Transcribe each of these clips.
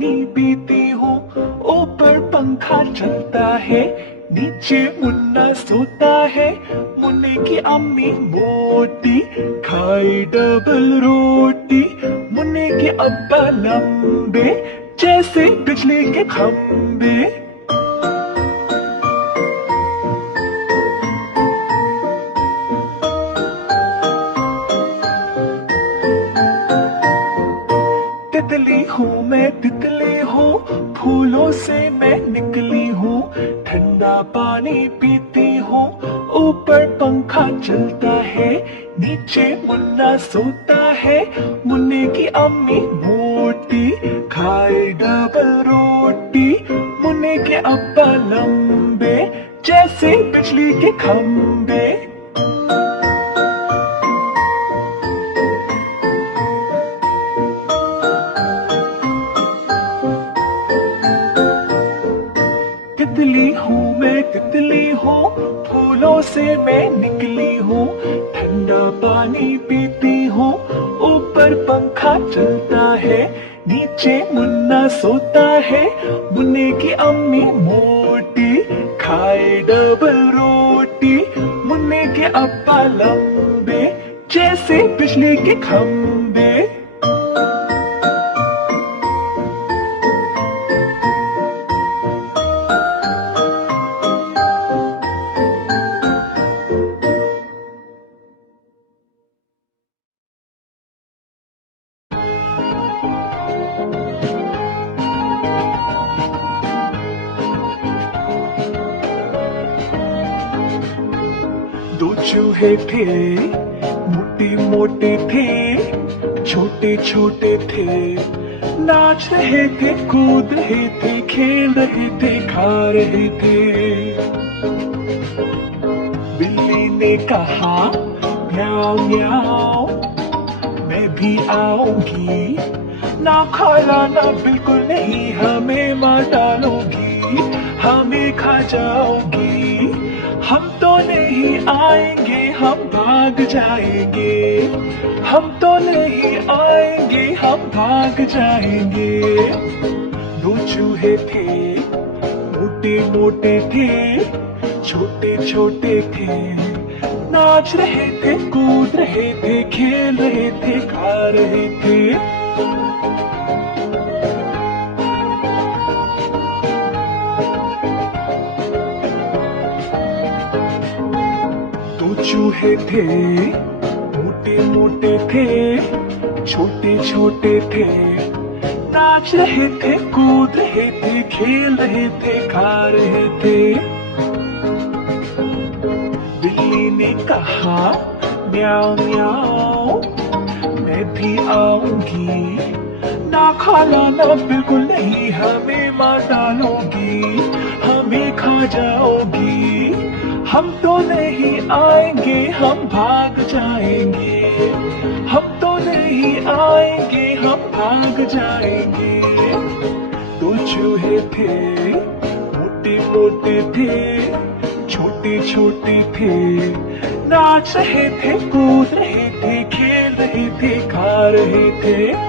पानी पीती हूँ, ऊपर पंखा चलता है, नीचे मुन्ना सोता है। मुन्ने की अम्मी मोटी खाए डबल रोटी, मुन्ने के अब्बा लंबे जैसे बिजली के खंबे। तितली हूँ मैं, तितली हूँ, फूलों से मैं निकली हूँ। ठंडा पानी पीती हूँ, ऊपर पंखा चलता है, नीचे मुन्ना सोता है। मुन्ने की अम्मी मोटी खाए डबल रोटी, मुन्ने के अब्बा लंबे जैसे बिजली के खंबे। तितली हूँ मैं, तितली हूँ, फूलों से मैं निकली हूँ। ठंडा पानी पीती हूँ, ऊपर पंखा चलता है, नीचे मुन्ना सोता है। मुन्ने की अम्मी मोटी खाए डबल रोटी, मुन्ने के अब्बा लंबे जैसे बिजली के खंबे। दो चूहे थे, मोटे मोटे थे, छोटे छोटे थे। नाच रहे थे, कूद रहे थे, खेल रहे थे, खा रहे थे। बिल्ली ने कहा म्याऊ म्याऊ, मैं भी आऊंगी। ना खाना बिल्कुल नहीं, हमें मार डालोगी, हमें खा जाओगी। हम तो नहीं आएंगे, हम भाग जाएंगे। हम तो नहीं आएंगे, हम भाग जाएंगे। दो चूहे थे, मोटे मोटे थे, छोटे छोटे थे। नाच रहे थे, कूद रहे थे, खेल रहे थे, खा रहे थे। दो चूहे थे, मोटे मोटे थे, छोटे छोटे थे। नाच रहे थे, कूद रहे थे, खेल रहे थे, खा रहे थे। बिल्ली ने कहा म्याऊ म्याऊ, मैं भी आऊंगी। ना खाना बिल्कुल नहीं, हमें मार डालोगी, हमें खा जाओगी। हम तो नहीं आएंगे, हम भाग जाएंगे। हम तो नहीं आएंगे, हम भाग जाएंगे। दो चूहे थे, मोटे मोटे थे, छोटे छोटे थे। नाच रहे थे, कूद रहे थे, खेल रहे थे, खा रहे थे।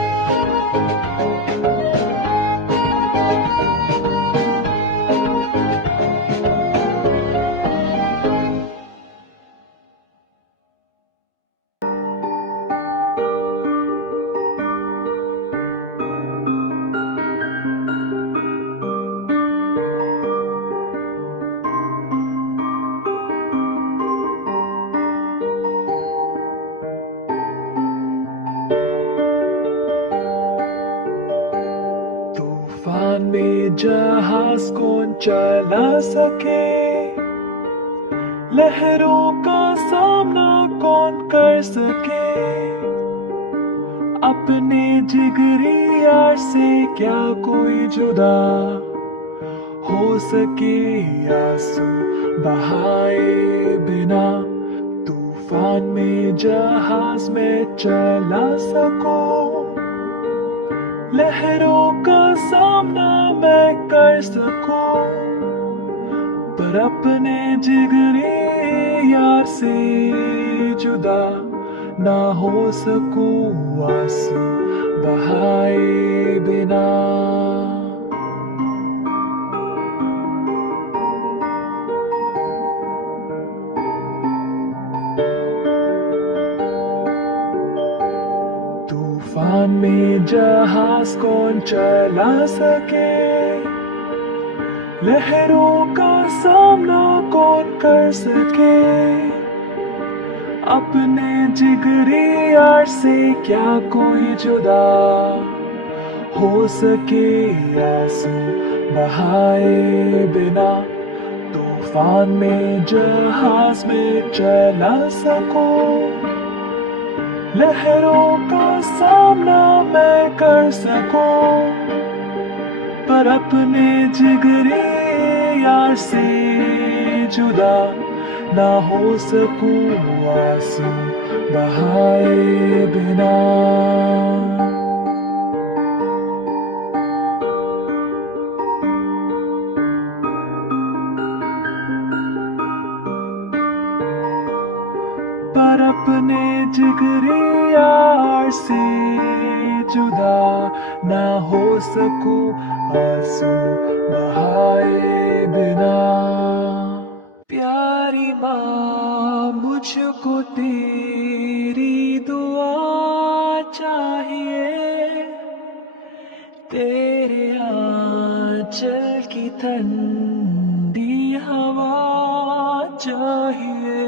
तूफान में जहाज कौन चला सके, लहरों का सामना कौन कर सके। अपने जिगरी यार से क्या कोई जुदा हो सके, आंसू बहाए बिना। तूफान में जहाज में चला सकूं, लहरों का सामना मैं कर सकूं। पर अपने जिगरी यार से जुदा ना हो सकूं, आंसू बहाए बिना। में जहाज कौन चला सके, लहरों का सामना कौन कर सके, अपने जिगरी यार से क्या कोई जुदा हो सके। आंसू बहाए बिना तूफान में जहाज में चला सकूं, लहरों का सामना मैं कर सकूं, पर अपने जिगरे यार से जुदा ना हो सकूं। आंसू बहाए बिना। पर अपने जिगरे यार से जुदा ना हो सकूं, आंसू बहाए बिना। प्यारी माँ मुझको तेरी दुआ चाहिए, तेरे आंचल की ठंडी हवा चाहिए,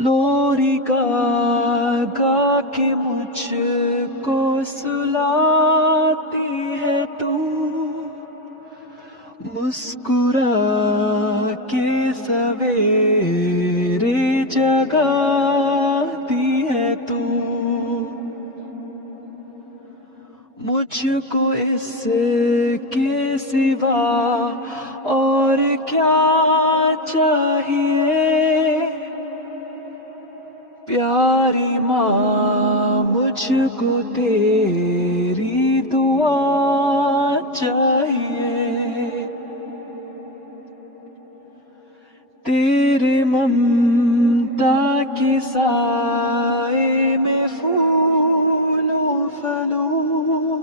लोरी गा गा के मुझको सुलाती है तू, मुस्कुरा के सवेरे जगाती है तू, मुझको इसके सिवा और क्या चाहिए। प्यारी माँ मुझको तेरी दुआ चाहिए, तेरे ममता के साए में फूलों फलों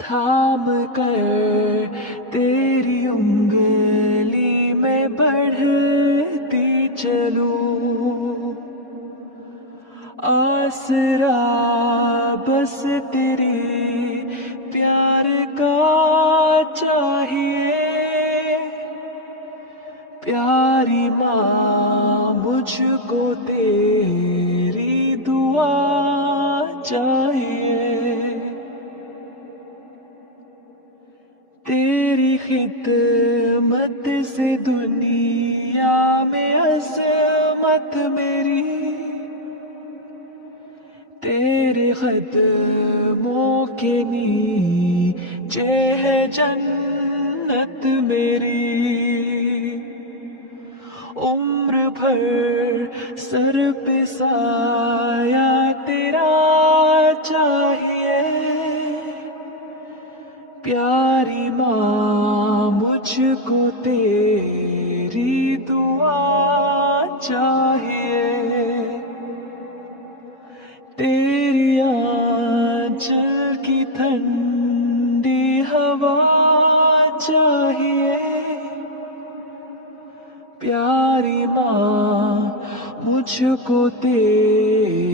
थाम कर तेरी उंगली में बढ़ती चलूं, आसरा बस तेरे प्यार का चाहिए। प्यारी माँ मुझको तेरी दुआ चाहिए, तेरी खिदमत से दुनिया में अज़मत मेरी, तेरे कदमों के नीचे है जन्नत मेरी, उम्र भर सर पे साया तेरा चाहिए। प्यारी माँ मुझको तेरी दुआ चाहिए, तेरी आंचल की ठंडी हवा चाहिए। प्यारी माँ मुझको तेरी